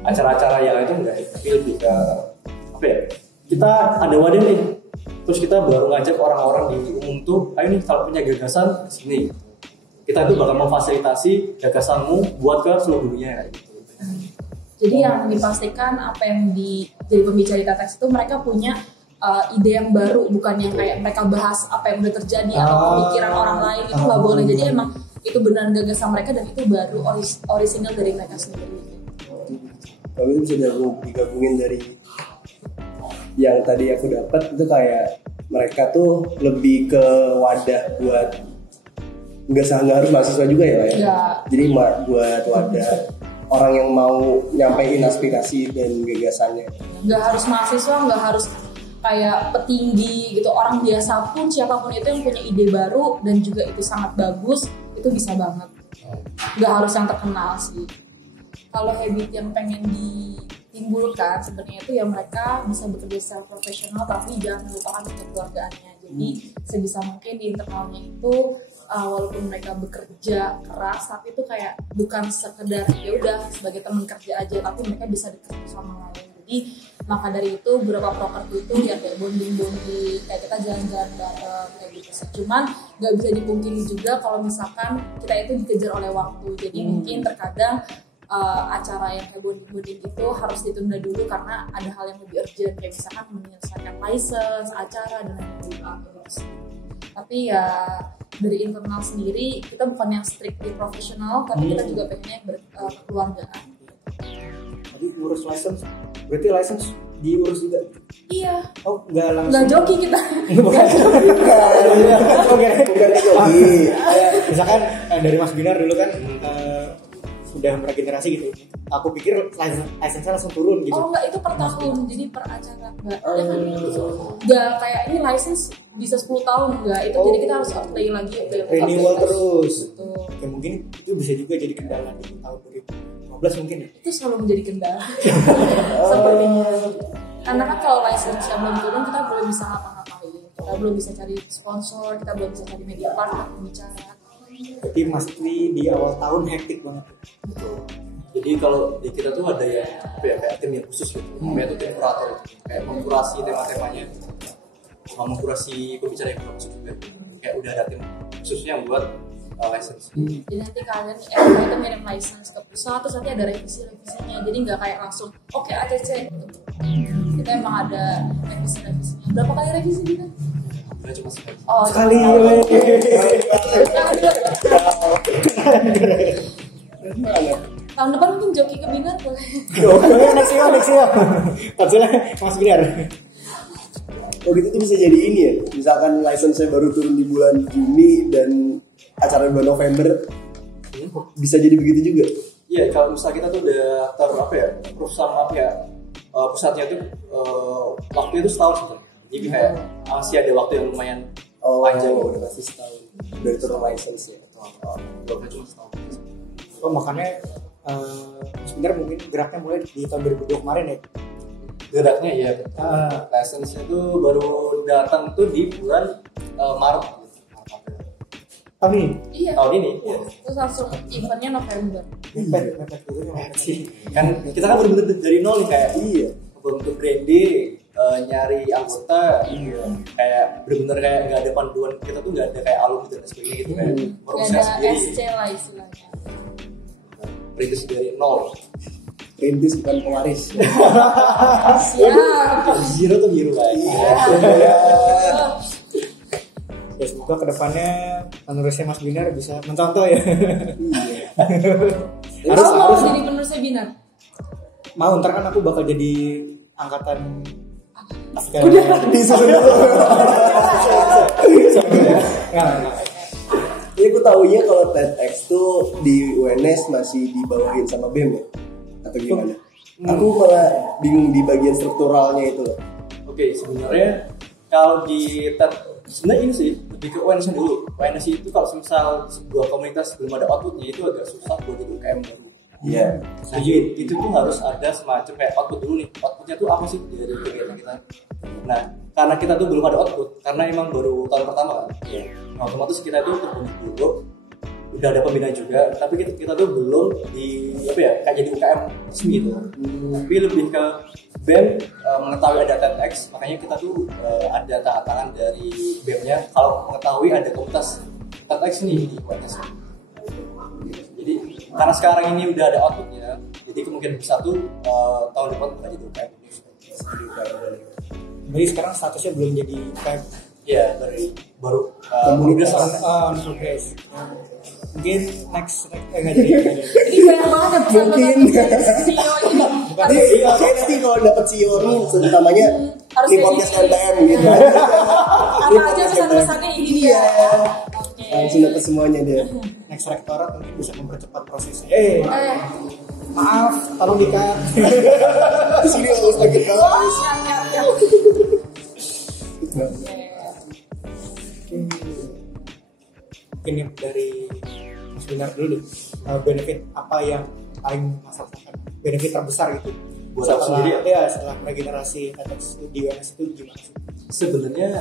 acara-acara yang itu enggak, tapi lebih ke apa ya, kita ada wadah nih, terus kita baru ngajak orang-orang di umum tuh, ayo nih kalau punya gagasan sini, kita tuh bakal memfasilitasi gagasanmu buat ke seluruh dunia gitu. Jadi yang dipastikan apa yang jadi pembicara di TEDx itu mereka punya ide yang baru, bukan yang kayak mereka bahas apa yang udah terjadi atau pemikiran orang lain, itu nggak boleh. Jadi emang itu benar gagasan mereka dan itu baru orisinal dari mereka sendiri. Kalau itu bisa digabungin dari yang tadi aku dapat itu kayak mereka tuh lebih ke wadah buat nggak harus mahasiswa juga ya, Pak ya. Jadi buat wadah orang yang mau nyampein aspirasi dan gagasannya. Nggak harus mahasiswa, nggak harus kayak petinggi gitu, orang biasa pun siapapun itu yang punya ide baru dan juga itu sangat bagus, itu bisa banget. Nggak harus yang terkenal sih. Kalau habit yang pengen ditimbulkan sebenarnya itu ya mereka bisa bekerja secara profesional tapi jangan melupakan kekeluargaannya. Jadi sebisa mungkin di internalnya itu walaupun mereka bekerja keras tapi itu kayak bukan sekedar ya udah sebagai teman kerja aja, tapi mereka bisa dekat sama lain. Jadi maka dari itu beberapa properti itu ya kayak bonding kayak kita jalan-jalan bareng kayak gitu sih. Cuman nggak bisa dipungkiri juga kalau misalkan kita itu dikejar oleh waktu. Jadi mungkin terkadang acara yang kayak bonding itu harus ditunda dulu karena ada hal yang lebih urgent, kayak misalkan menyelesaikan license, acara dan lain-lain gitu. Tapi ya dari internal sendiri kita bukan yang strictly profesional, tapi kita juga pengennya berkeluargaan. Jadi urus license, berarti license diurus juga? Iya. Oh nggak langsung? Nggak joki kita. Bukan joki. Misalkan dari Mas Binar dulu kan sudah meregenerasi gitu. Aku pikir license-nya langsung turun gitu. Oh enggak, itu per tahun, jadi per acara enggak. Ya kan? Enggak kayak ini license bisa 10 tahun enggak. Itu jadi kita harus apply lagi, renewal terus. Ya mungkin itu bisa juga jadi kendala di tahun 2015 mungkin ya. Itu selalu menjadi kendala. Sepertinya. Karena kan kalau license yang belum turun kita belum bisa ngapa-ngapain. Kita belum bisa cari sponsor, kita belum bisa cari media partner, pembicara. Berarti pasti di awal tahun hektik banget. Jadi kalau di kita tuh ada yang kayak tim yang khusus gitu, namanya tuh tim kurator, kayak mengkurasi tema-temanya, sama mengkurasi pembicara yang khusus juga. Kayak udah ada tim khususnya buat license. Jadi nanti kalian kita ngirim license ke pusat, terus nanti ada revisinya. Jadi nggak kayak langsung oke ACC gitu. Kita emang ada revisinya. Berapa kali revisi kita? Cuma sekali. Oh, sekali. Tahun depan mungkin joki ke Binar boleh. Next year. Maksudnya Mas Binar. Oh gitu tuh bisa jadi ini ya. Misalkan license-nya baru turun di bulan Juni dan acara bulan November, bisa jadi begitu juga. Iya, kalau misalnya kita tuh udah perusahaan pusatnya tuh waktu itu setahun sebenarnya. Jadi kayak masih ada waktu yang lumayan panjang. Udah masih setahun dari turun license ya. Cuma setahun. Oh makanya sebenarnya mungkin geraknya mulai di tahun 2020 kemarin ya. Geraknya ya. License-nya tuh baru datang tuh di bulan Maret. Tahun ini? Iya. Tahun ini. Terus langsung eventnya November. Mepet sih. Kan kita kan bener-bener dari nol nih kayak bentuk branding, nyari anggota, kayak bener-bener kayak nggak ada panduan, kita tuh nggak ada kayak alumni dan sebagainya gitu kayak Nggak ada SC lah istilahnya. Perintis dari nol. Perintis bukan pewaris. Siap. Zero tuh biru lagi. Ya semoga kedepannya penerusnya Mas Binar bisa mencontoh ya. Harus mau jadi penerusnya Binar. Mau, ntar kan aku bakal jadi angkatan Udah disusun dulu. Ini aku taunya kalau TEDx tuh di UNS masih dibawain sama BEM ya? Atau gimana? Aku malah bingung di bagian strukturalnya itu loh. Oke, sebenarnya kalau di TED sebenarnya ini sih lebih ke UNS dulu. UNS itu kalau misal sebuah komunitas belum ada outputnya itu agak susah buat jadi UKM baru. Iya. Nah, itu tuh harus ada semacam kayak output dulu nih. Outputnya tuh apa sih dari kegiatan kita? Nah, karena kita tuh belum ada output, karena emang baru tahun pertama kan. Nah, otomatis kita tuh terbentuk dulu, udah ada pembinaan juga, tapi kita tuh belum di apa ya kayak jadi UKM resmi gitu. Tapi lebih ke BEM mengetahui ada TEDx, makanya kita tuh ada tangan dari BEM-nya kalau mengetahui ada komunitas TEDx nih di UNS. Jadi karena sekarang ini udah ada outputnya, jadi kemungkinan besar tuh tahun depan bakal jadi UKM. Jadi sekarang statusnya belum jadi UKM. Iya, baru komunitas progress. Mungkin next nggak jadi. Ini banyak banget ya pesan-pesan dari CEO ini. Nanti kalau dapet CEO nih utamanya Harus di kayak podcast gini. MTM gitu. Apa aja pesan-pesannya ini dia. Iya. Oke. Langsung dapet semuanya dia. Next rektorat mungkin bisa mempercepat prosesnya. Maaf, tolong di-cut. Di sini harus lagi bagus. Mungkin dari Mas Binar dulu deh, benefit apa yang paling Mas rasakan, benefit terbesar gitu buat aku sendiri ya setelah regenerasi TEDx di UNS itu gimana sih? sebenarnya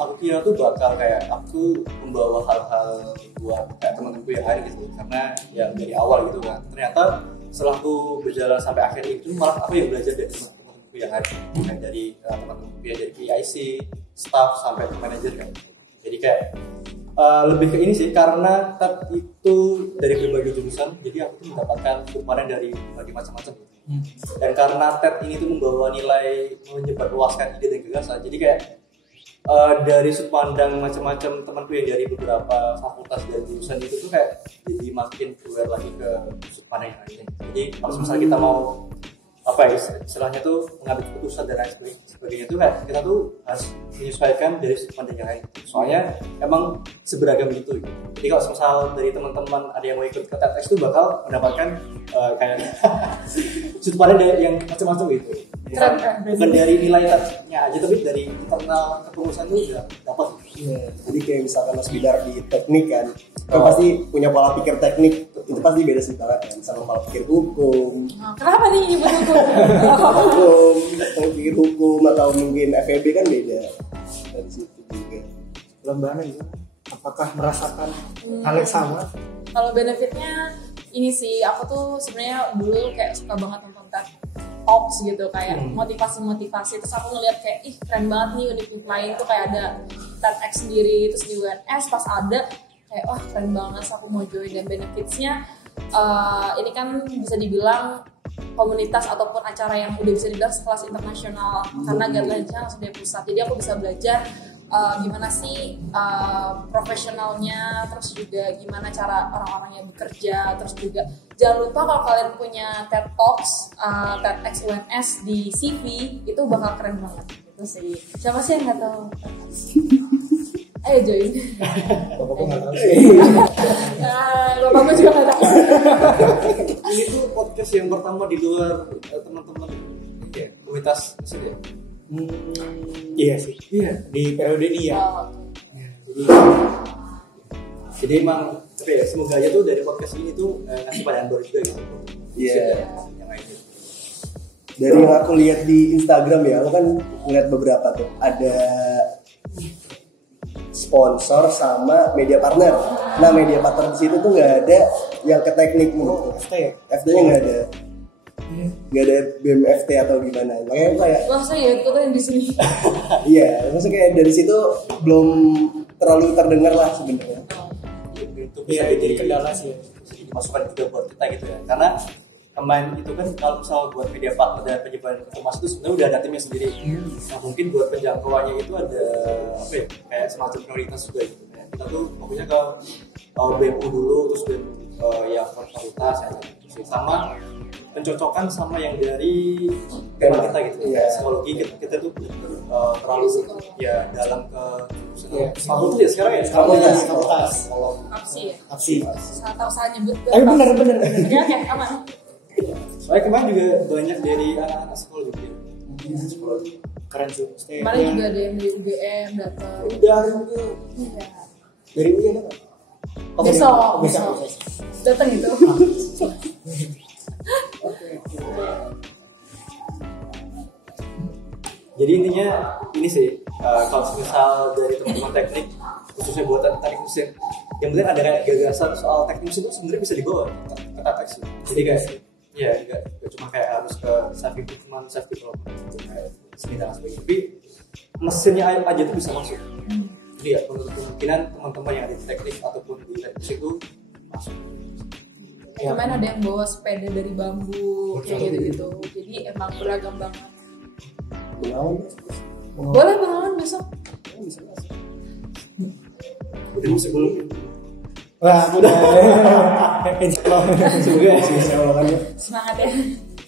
aku kira tuh bakal kayak aku membawa hal-hal buat kayak teman-temanku yang lain gitu, karena ya dari awal gitu kan. Ternyata setelah aku berjalan sampai akhir itu malah aku yang belajar dari teman-temanku yang lain, kayak dari teman-temanku yang dari PIC, staff sampai manajer kan. Jadi kayak lebih ke ini sih, karena TED itu dari berbagai jurusan, jadi aku tuh mendapatkan sumbangan dari berbagai macam-macam. Dan karena TED ini tuh membawa nilai menyebarluaskan ide dan gagasan, jadi kayak dari sudut pandang macam-macam temanku yang dari beberapa fakultas dan jurusan itu tuh kayak jadi makin keluar lagi ke sudut pandang yang lainnya. Jadi kalau misalnya kita mau apa ya istilahnya tuh mengambil keputusan dan lain sebagainya tuh kayak kita tuh harus menyesuaikan dari sudut pandang yang lain. Soalnya emang seberagam gitu. Jadi kalau misal dari teman-teman ada yang mau ikut ke TEDx itu bakal mendapatkan kayak sudut pandang yang macam-macam gitu. Bukan dari nilai TED-nya aja, tapi dari internal kepengurusan itu udah dapat. Jadi kayak misalkan Mas Bidar di teknik kan pasti punya pola pikir teknik, itu pasti beda sih banget kan sama pola pikir hukum. Kenapa nih nyebut hukum? Pola pikir hukum atau mungkin FEB kan beda dari situ juga. Lembana gitu, apakah merasakan hal yang sama? Kalau benefitnya ini sih, aku tuh sebenarnya dulu kayak suka banget nonton TED Talks gitu, kayak motivasi-motivasi. Terus aku ngeliat kayak ih keren banget nih univ lain tuh kayak ada TEDx sendiri, terus di UNS pas ada kayak wah keren banget, aku mau join. Dan benefitsnya ini kan bisa dibilang komunitas ataupun acara yang udah bisa dibilang sekelas internasional karena guidelines-nya langsung dari pusat. Jadi aku bisa belajar gimana sih profesionalnya, terus juga gimana cara orang-orang yang bekerja. Terus juga jangan lupa kalau kalian punya TED Talks, TEDx UNS di CV itu bakal keren banget gitu sih. Siapa sih yang nggak tahu? Ayo join. Bapakku nggak tahu. Bapakku juga nggak tahu. Ini tuh podcast yang pertama di luar teman-teman ya, komunitas ya. Iya sih. Iya. Di periode ini ya. Jadi emang apa ya, semoga aja tuh dari podcast ini tuh ngasih pandangan baru juga gitu. Iya. Yang lainnya. Dari yang aku lihat di Instagram ya, aku kan ngeliat beberapa tuh ada sponsor sama media partner. Nah media partner di situ tuh nggak ada yang ke teknik menurut FT ya? FT-nya nggak ada. Nggak ada BMFT atau gimana. Makanya kayak Wah saya ikut yang di sini. iya, maksudnya kayak dari situ belum terlalu terdengar lah sebenarnya. Itu Iya, bisa jadi kendala sih. bisa dimasukkan juga buat kita gitu ya. Karena kemarin itu kan kalau misal buat media partner dan penyebaran informasi itu sebenarnya udah ada timnya sendiri. Nah mungkin buat penjangkauannya itu ada apa ya, kayak semacam prioritas juga gitu. Nah, kita tuh pokoknya ke BMU dulu, terus yang fakultas ya, sama pencocokan sama yang dari tema kita gitu. Iya. Psikologi kita tuh terlalu ya dalam ke fakultas ya sekarang ya fakultas Apsi ya. Apsi. Tahu saya nyebut. Bener. Oke, aman. Soalnya kemarin juga banyak dari anak-anak sekolah juga. Keren sih. Kemarin juga ada yang dari UGM datang. Dari Iya. dari UGM apa? Besok. Datang gitu. Jadi intinya ini sih kalau misal dari teman-teman teknik khususnya buat teknik mesin, yang penting ada kayak gagasan soal teknik mesin itu sebenarnya bisa dibawa ke TEDx. Jadi kayak ya nggak cuma kayak harus ke self improvement, self development gitu kayak seni dan sebagainya. Tapi mesinnya aja tuh bisa masuk. Jadi ya untuk kemungkinan teman-teman yang ada di teknik ataupun di teknik itu masuk. Ya, kemarin ada yang bawa sepeda dari bambu kayak gitu-gitu. Jadi emang beragam banget. Boleh pengalaman besok. Udah masuk belum? Wah, udah. Semoga kan ya. Semangat ya.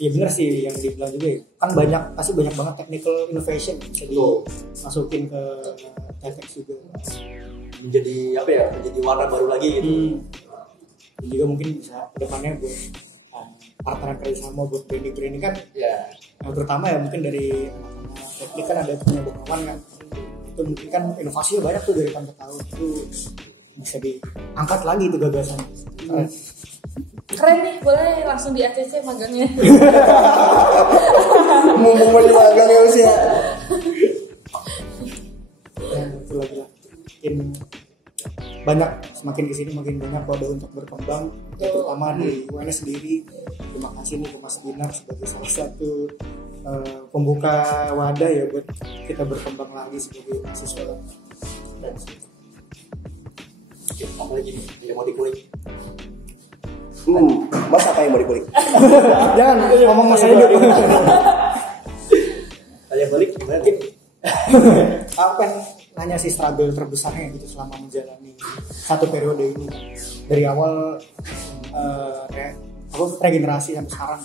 Iya benar sih yang dibilang juga ya. Kan pasti banyak banget technical innovation bisa dimasukin ke TEDx juga. Menjadi apa ya? Menjadi warna baru lagi gitu. Dan juga mungkin bisa kedepannya buat partner kerjasama buat branding kan Ya. Yang terutama ya mungkin dari anak-anak teknik kan ada punya bekawan kan itu mungkin kan inovasinya banyak tuh dari tahun ke tahun itu bisa diangkat lagi itu gagasan. Keren nih, boleh langsung di ACC magangnya. Mumpung mau dimagang ya usia. Itu lagi lah. Banyak semakin kesini makin banyak wadah untuk berkembang terutama di UNS sendiri. Terima kasih nih ke Mas Dinar sebagai salah satu pembuka wadah ya buat kita berkembang lagi sebagai mahasiswa. Oke, apa lagi nih yang mau dikulik? Mas apa yang mau dikulik? Jangan ngomong Mas aja dulu. Tanya balik gimana Tim? Apa yang nanya sih struggle terbesarnya gitu selama menjalani satu periode ini dari awal regenerasi sampai sekarang.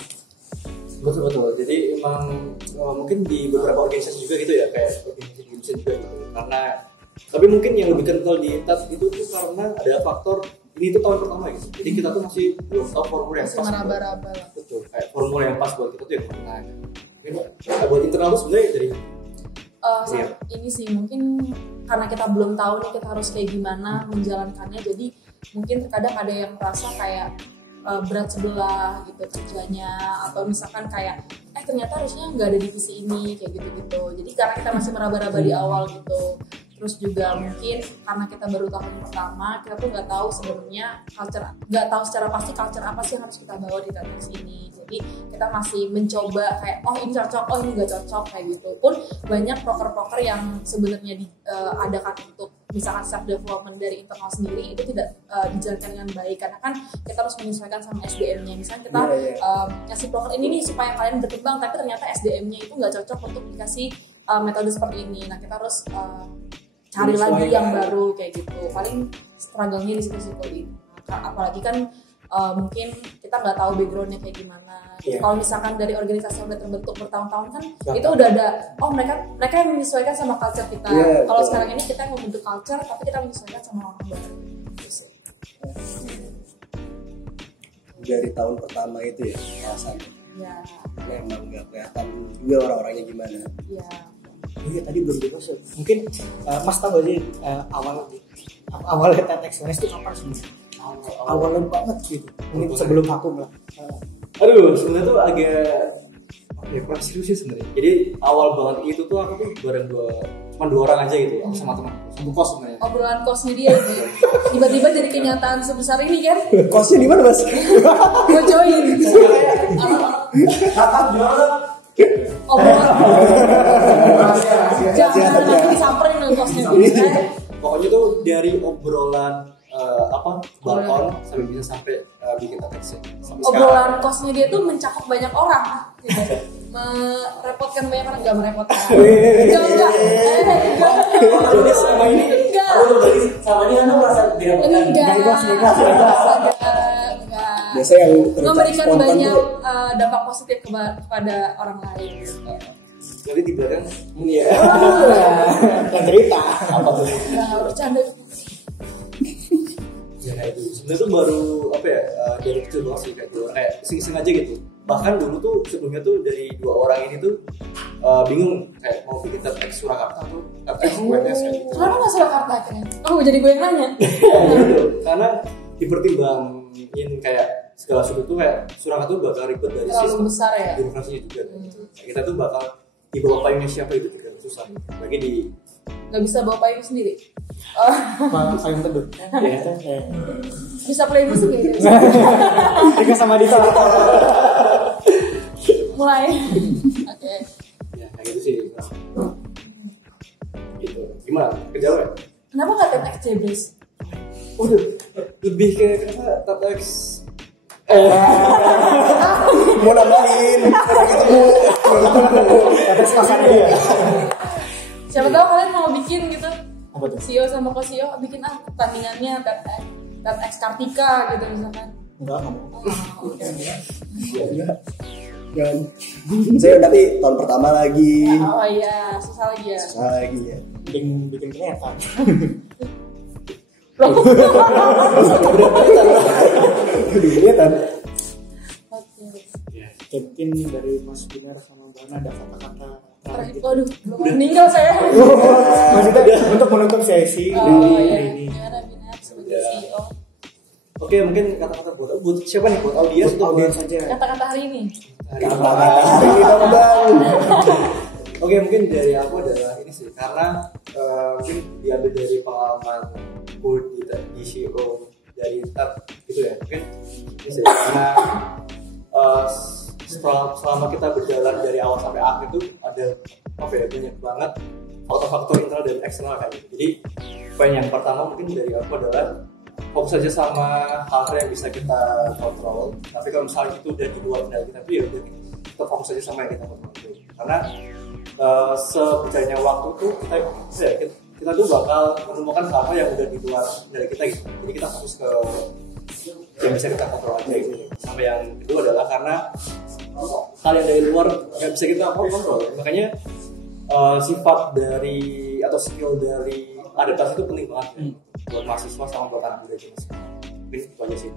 Betul. Jadi emang mungkin di beberapa organisasi juga gitu ya kayak organisasi jurusan juga gitu. Karena tapi mungkin yang lebih kental di TED itu tuh karena ada faktor ini itu tahun pertama gitu. Jadi kita tuh masih belum tahu formula yang Masih pas. meraba-raba lah. Betul. Kayak formula yang pas buat kita tuh yang mana. Mungkin buat internal tuh sebenarnya dari Ini sih mungkin karena kita belum tahu nih kita harus kayak gimana menjalankannya, jadi mungkin terkadang ada yang merasa kayak berat sebelah gitu kerjanya, atau misalkan kayak ternyata harusnya nggak ada divisi ini kayak gitu-gitu. Jadi karena kita masih meraba-raba di awal gitu. Terus juga mungkin karena kita baru tahun pertama, kita tuh nggak tahu sebenarnya nggak tahu secara pasti culture apa sih yang harus kita bawa di TEDx ini. Jadi kita masih mencoba kayak ini cocok, ini nggak cocok kayak gitu. Pun banyak proker-proker yang sebenarnya diadakan untuk misalkan self development dari internal sendiri itu tidak dijalankan dengan baik karena kan kita harus menyesuaikan sama SDM-nya. Misalnya kita ngasih proker ini nih supaya kalian berkembang, tapi ternyata SDM-nya itu nggak cocok untuk dikasih metode seperti ini. Nah kita harus cari lagi yang baru kayak gitu. Paling struggle-nya di situ-situ. Apalagi kan mungkin kita nggak tahu background-nya kayak gimana. Kalau misalkan dari organisasi yang udah terbentuk bertahun-tahun kan itu udah ada mereka yang menyesuaikan sama culture kita. Kalau sekarang ini kita yang membentuk culture tapi kita menyesuaikan sama orang baru. Dari tahun pertama itu ya alasannya. Ya. Memang nggak kelihatan juga orang-orangnya gimana. Iya. Iya tadi belum dibahas. Mungkin Mas tahu gak sih awalnya TEDx itu kapan sebenarnya? Awalnya banget gitu. Mungkin sebelum vakum lah. Aduh, sebenarnya tuh agak kurang serius sih sebenarnya. Jadi awal banget itu tuh aku tuh bareng cuma 2 orang aja gitu, aku sama teman satu kos sebenarnya. Obrolan kosnya dia itu tiba-tiba jadi kenyataan sebesar ini kan? Kosnya di mana Mas? Gue join. Obrolan. Jangan nanti disamperin dong kosnya. Pokoknya tuh dari obrolan balkon sampai bisa sampai bikin TEDx. Obrolan kosnya dia tuh mencakup banyak orang gitu. Merepotkan banyak orang, nggak merepotkan. Enggak. Jadi selama ini sama ini Anda merasa direpotkan? Enggak. Biasanya yang Memberikan spontan banyak tuh dampak positif kepada orang lain. nanti di belakang ini ya. Dan cerita. Apa tuh? Nah, bercanda. Ya kayak itu. Sebenarnya tuh baru apa ya? Dari kecil banget sih kayak gitu. Kayak iseng-iseng aja gitu. Bahkan dulu tuh sebelumnya tuh dari dua orang ini tuh bingung kayak mau bikin TEDx Surakarta tuh TEDx UNS kayak gitu. Kenapa nggak Surakarta akhirnya? Oh, jadi gue yang nanya. Gitu. Karena dipertimbangin kayak segala sudut tuh kayak Surakarta tuh bakal ribet dari Terlalu sistem besar ya? birokrasinya juga. Gitu. Kita tuh bakal di bawah payungnya siapa itu juga susah. Lagi di Nggak bisa bawa payung sendiri. Oh, Payung teduh. ya. bisa play musik ya? Rika sama Dita. Mulai. Oke. Ya kayak gitu sih. Gitu. Gimana? Kejauh ya? Kenapa nggak TEDx Jebres? Udah lebih kayak kenapa TEDx Mau nambahin, kurang ketemu. Atas makan dia. Siapa tahu kalian mau bikin gitu. Apa tuh? Sio sama Kosio bikin pertandingannya TEDx Kartika gitu misalkan. Enggak mau. Oh, oke. Jangan. Saya nanti tahun pertama lagi. Oh iya, susah lagi ya. Susah lagi ya. Bikin kenyataan. Kelihatan. Oke. Mungkin dari Mas Binar sama Bana ada kata-kata Terakhir, waduh, belum meninggal saya. maksudnya untuk menutup sesi Oh dari iya, ini. gimana Binar sebagai CEO? Oke, mungkin kata-kata buat siapa nih? Buat audiens atau Audiens buat saja. Kata-kata hari ini. Kata-kata hari ini dong bang. Oke, mungkin dari aku adalah ini sih karena mungkin diambil dari pengalaman di CEO dari TED gitu ya. Mungkin ini sih karena selama kita berjalan dari awal sampai akhir itu ada apa ya, banyak banget faktor-faktor internal dan eksternal kayak gitu. Jadi poin yang pertama mungkin dari aku adalah fokus saja sama hal-hal yang bisa kita kontrol. Tapi kalau misalnya itu udah di luar kendali kita, ya udah kita fokus saja sama yang kita kontrol. Karena seberjalannya waktu tuh kita tuh bakal menemukan hal-hal yang udah di luar dari kita gitu. Jadi kita fokus ke yang bisa kita kontrol aja gitu. Sampai yang kedua adalah karena hal yang dari luar nggak bisa kita kontrol. Makanya sifat dari atau skill dari adaptasi itu penting banget buat mahasiswa sama buat anak muda juga. Mungkin itu aja sih.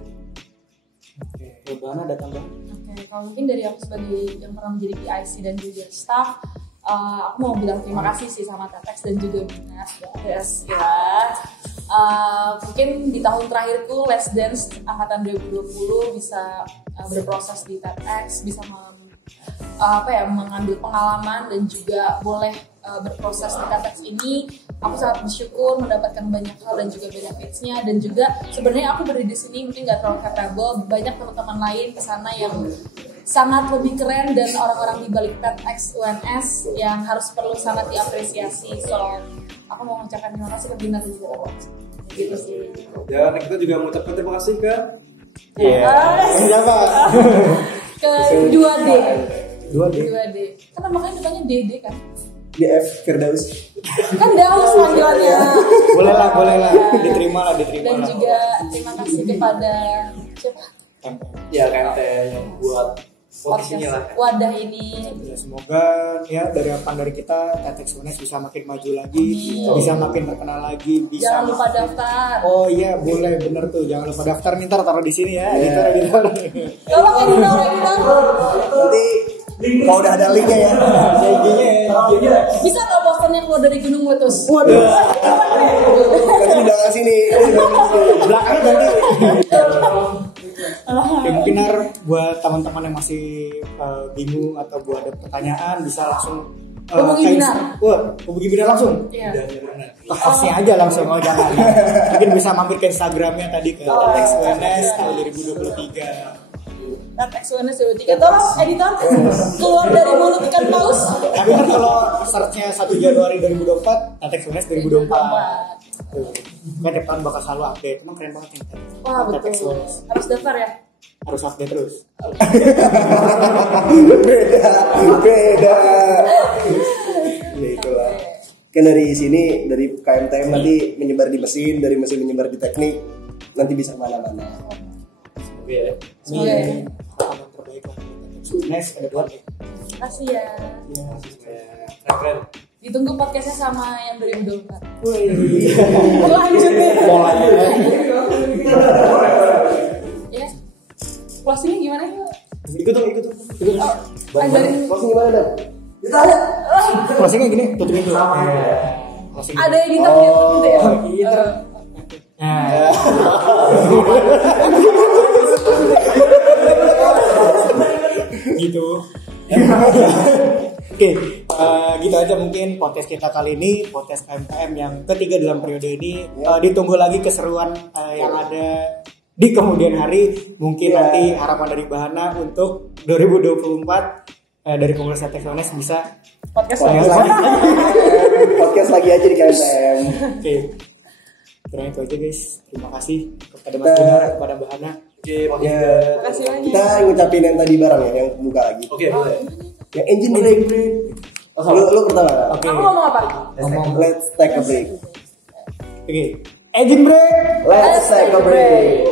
Oke, Bana ada tambahan? Oke, kalau mungkin dari aku sebagai yang pernah menjadi PIC dan juga staff, aku mau bilang terima kasih sih sama TEDx dan juga Binar. Yes, ya. Mungkin di tahun terakhirku Let's Dance angkatan 2020 bisa berproses di TEDx, bisa mengambil pengalaman dan juga boleh berproses di TEDx ini. Aku sangat bersyukur mendapatkan banyak hal dan juga benefitsnya, dan juga sebenarnya aku berdiri di sini mungkin nggak terlalu capable, banyak teman-teman lain ke sana yang sangat lebih keren dan orang-orang di balik TEDx UNS yang harus perlu sangat diapresiasi. So aku mau mengucapkan terima kasih ke Binar juga. Gitu sih. Dan kita juga mengucapkan terima kasih ke Siapa? Ke 2D. 2D. Kan makanya depannya DD kan. DF Firdaus. Kan Daus panggilannya. Boleh lah. Diterima lah. Dan juga terima kasih kepada siapa? ya KMT yang buat posisinya lah. Wadah ini. Ya, semoga ya dari kita TEDx UNS bisa makin maju lagi, bisa makin terkenal lagi, bisa. Jangan lupa daftar. Oh iya, boleh, bener tuh. Jangan lupa daftar, ntar taruh di sini ya. Editor. Tolong editor. Nanti kalau udah ada linknya ya. IG-nya. Bisa nggak posternya keluar dari gunung meletus? Waduh. Nanti di belakang sini. Belakangnya ganti. Oke, mungkin buat teman-teman yang masih bingung atau buat ada pertanyaan bisa langsung hubungi Binar. Hubungi Binar langsung. Iya. Hostnya aja langsung, jangan. Mungkin bisa mampir ke Instagramnya tadi ke TEDx UNS tahun 2023. TEDx UNS 2023. Tolong editor keluar dari mulut ikan paus. Tapi kan kalau searchnya 1 Januari 2024, TEDx UNS 2024. Kan tiap tahun bakal selalu update. Emang keren banget yang Wah betul. Harus daftar ya. Harus update terus. Beda. Ya itulah. Kan dari sini, dari KMTM nanti menyebar di mesin, dari mesin menyebar di teknik, nanti bisa kemana-mana. Oke ya. Ini harapan terbaik lah. Next ke depan. Makasih ya. Keren. Ditunggu podcastnya sama yang 2024. Wih. Lanjut deh. Mulai. Ya. Closingnya gimana ya? Ikut dong. Oh, ajarin. Closing gimana Dan? Closingnya gini, tutupin dulu. Closing. Ada yang interview gitu ya? Gitu. Nah, gitu. Oke, gitu aja mungkin podcast kita kali ini, podcast KMKM yang ketiga dalam periode ini. Ditunggu lagi keseruan yang ada di kemudian hari. Mungkin nanti harapan dari Bahana untuk 2024 dari Kongres Teknones bisa Podcast Podcast lagi aja di KSM. Oke. Kira itu aja guys. Terima kasih kepada Mas Dinar, kepada Mbak Hana. Oke, Makasih banyak. Kita ngucapin yang tadi bareng ya, yang buka lagi. Oke, boleh. Yang engine break. Lu pertama. Oke. Aku ngomong apa? Let's take a break. Oke. Engine break. Let's take a break.